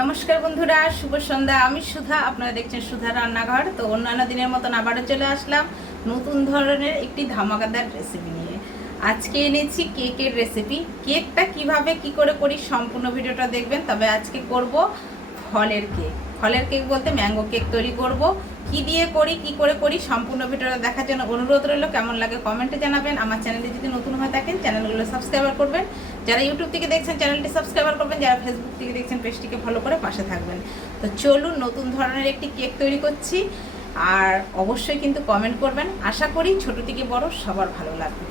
নমস্কার বন্ধুরা, শুভ সন্ধ্যা। আমি সুধা, আপনারা দেখছেন সুধা রান্নাঘর। তো অন্যান্য দিনের মতন আবারও চলে আসলাম নতুন ধরনের একটি ধামাকাদার রেসিপি নিয়ে। আজকে এনেছি কেকের রেসিপি। কেকটা কিভাবে কি করে করি সম্পূর্ণ ভিডিওটা দেখবেন। তবে আজকে করব ফলের কেক। ফলের কেক বলতে ম্যাঙ্গো কেক তৈরি করব। কি দিয়ে করি, কি করে করি সম্পূর্ণ ভিডিওটা দেখার জন্য অনুরোধ রইল। কেমন লাগে কমেন্টে জানাবেন। আমার চ্যানেলে যদি নতুন হয়ে থাকেন চ্যানেলগুলো সাবস্ক্রাইব করবেন। যারা ইউটিউব থেকে দেখছেন চ্যানেলটি সাবস্ক্রাইব করবেন, যারা ফেসবুক থেকে দেখছেন পেজটিকে ফলো করে পাশে থাকবেন। তো চলুন, নতুন ধরনের একটি কেক তৈরি করছি। আর অবশ্যই কিন্তু কমেন্ট করবেন। আশা করি ছোট থেকে বড় সবার ভালো লাগবে।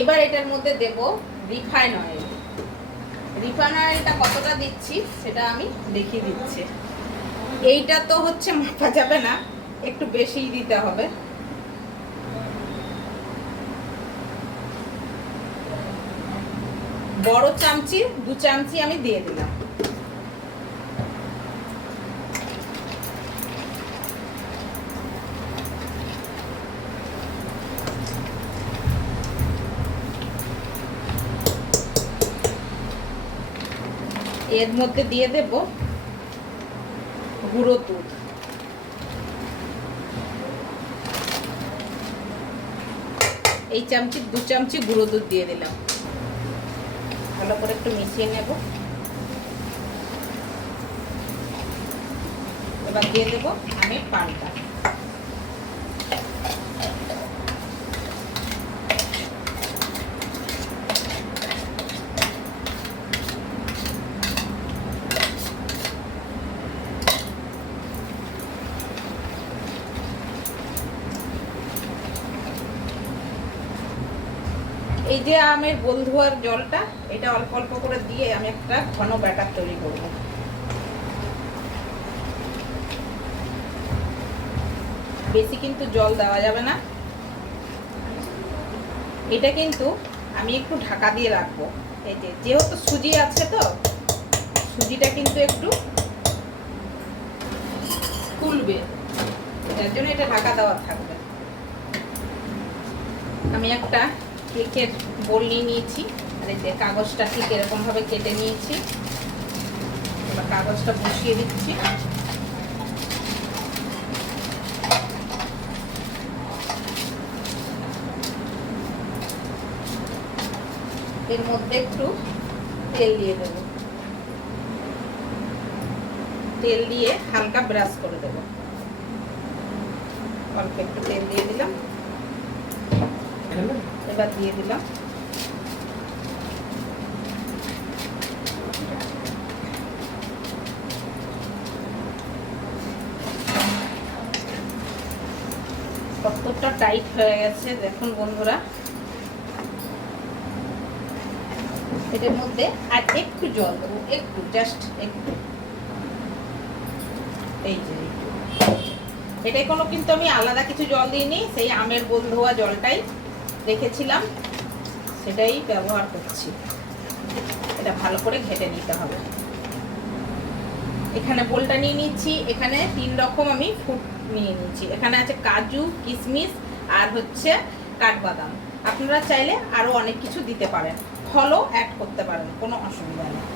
এবার এটার মধ্যে দেব রিফাইন অয়েল। রিফাইন অয়েলটা কতটা দিচ্ছি সেটা আমি দেখিয়ে দিচ্ছি। এইটা তো হচ্ছে মাপা যাবে না, একটু বেশিই দিতে হবে। বড় চামচি 2 চামচি আমি দিয়ে দিলাম। এর মধ্যে দিয়ে দেব গুঁড়ো দুধ। এই চামচি 2 চামচি গুঁড়ো দুধ দিয়ে দিলাম। ভালো করে একটু মিশিয়ে নেব। এবার দিয়ে দেব আমি পানটা। এই যে আমের বোল ধোয়ার জলটা, এটা অল্প অল্প করে দিয়ে আমি একটা ঘন ব্যাটার তৈরি করব। বেশি কিন্তু জল দেওয়া যাবে না। এটা কিন্তু আমি একটু ঢাকা দিয়ে রাখবো। এই যে যেহেতু সুজি আছে, তো সুজিটা কিন্তু একটু ফুলবে, যার জন্য এটা ঢাকা দেওয়া থাকবে। আমি একটা কেকের বোল নিয়ে নিয়েছি। আর এই যে কাগজটা ঠিক এরকম ভাবে কেটে নিয়েছি। এবার কাগজটা বসিয়ে দিচ্ছি। এর মধ্যে একটু তেল দিয়ে দেব। তেল দিয়ে হালকা ব্রাশ করে দেব। অল্প একটু তেল দিয়ে দিলাম। এবার দিয়ে দিলাম কতটা টাইট হয়ে গেছে দেখুন বন্ধুরা। এটার মধ্যে আর একটু জল দেবো, একটু, জাস্ট একটু। এই যে এটাই কোনো কিন্তু আমি আলাদা কিছু জল দিইনি, সেই আমের বোল ধোয়া জলটাই রেখেছিলাম, সেটাই ব্যবহার করছি। এটা ভালো করে ঘেটে নিতে হবে। এখানে বোলটা নিয়ে নিচ্ছি। এখানে 3 রকম আমি ফ্রুট নিয়ে নিচ্ছি। এখানে আছে কাজু, কিশমিশ আর হচ্ছে কাঠবাদাম। আপনারা চাইলে আরো অনেক কিছু দিতে পারেন, ফলও অ্যাড করতে পারেন, কোনো অসুবিধা নেই।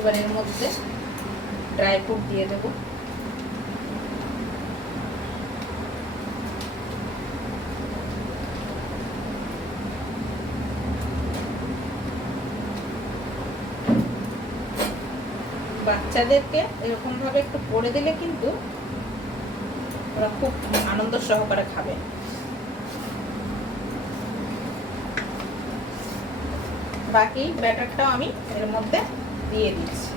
এবার এর মধ্যে ড্রাই ফ্রুট দিয়ে দেব। বাচ্চাদেরকে এরকম ভাবে একটু করে দিলে কিন্তু ওরা খুব আনন্দ সহকারে খাবে। বাকি ব্যাটারটাও আমি এর মধ্যে দিয়ে দিচ্ছি।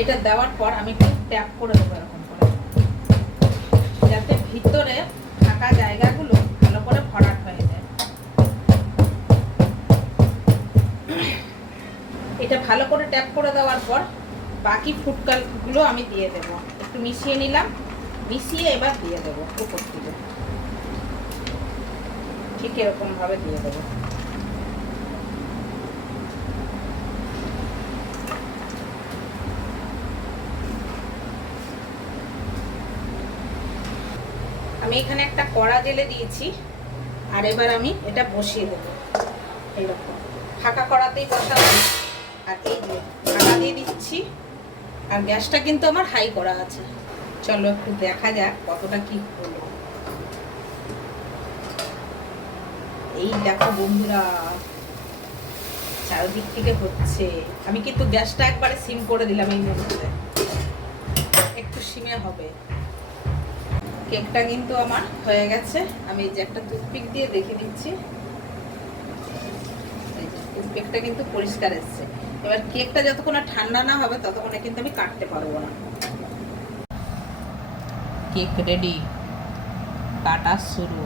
এটা দেওয়ার পর আমি একটু ট্যাপ করে দেবো এরকম করে, যাতে ভিতরে ফাঁকা জায়গাগুলো ভালো করে ভরাট হয়ে যায়। এটা ভালো করে ট্যাপ করে দেওয়ার পর বাকি ফুডকালগুলো আমি দিয়ে দেব। একটু মিশিয়ে নিলাম, মিশিয়ে এবার দিয়ে দেবো উপর থেকে। ঠিক এরকম ভাবে দিয়ে দেবো। আমি এখানে একটা কড়া জেলে দিয়েছি, আর এবার আমি এটা বসিয়ে দেবো। এইরকম ফাঁকা কড়াতেই বসাবো, আর এই যে ঢাকা দিয়ে দিচ্ছি। আর গ্যাসটা কিন্তু আমার হাই করা আছে। চলো একটু দেখা যাক কতটা কি হলো। এই দেখো বন্ধুরা, চারদিক থেকে হচ্ছে। আমি কিন্তু গ্যাসটা একবারে সিম করে দিলাম এই মুহূর্তে, একটু সিমে হবে। কেকটা কিন্তু আমার হয়ে গেছে। আমি এই যে একটা টুথপিক দিয়ে দেখে দিচ্ছি, টুথপিকটা কিন্তু পরিষ্কার এসছে। এবার কেকটা যতক্ষণ ঠান্ডা না হবে ততক্ষণে কিন্তু আমি কাটতে পারবো না। কেক রেডি, কাটা শুরু।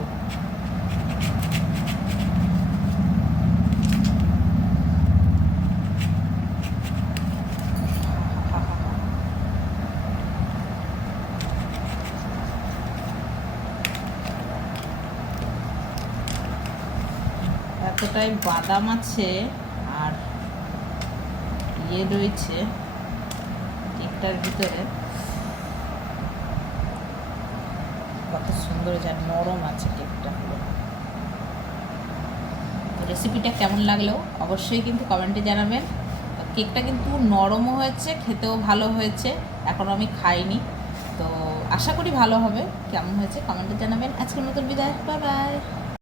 এতটাই বাদাম আছে আর ইয়ে রয়েছে কেকটার ভিতরে, কত সুন্দর যা নরম আছে কেকটা। রেসিপিটা কেমন লাগলো অবশ্যই কিন্তু কমেন্টে জানাবেন। কেকটা কিন্তু নরমও হয়েছে, খেতেও ভালো হয়েছে। এখনও আমি খাইনি, তো আশা করি ভালো হবে। কেমন হয়েছে কমেন্টে জানাবেন। আজকের মতন বিদায়, বাই বাই।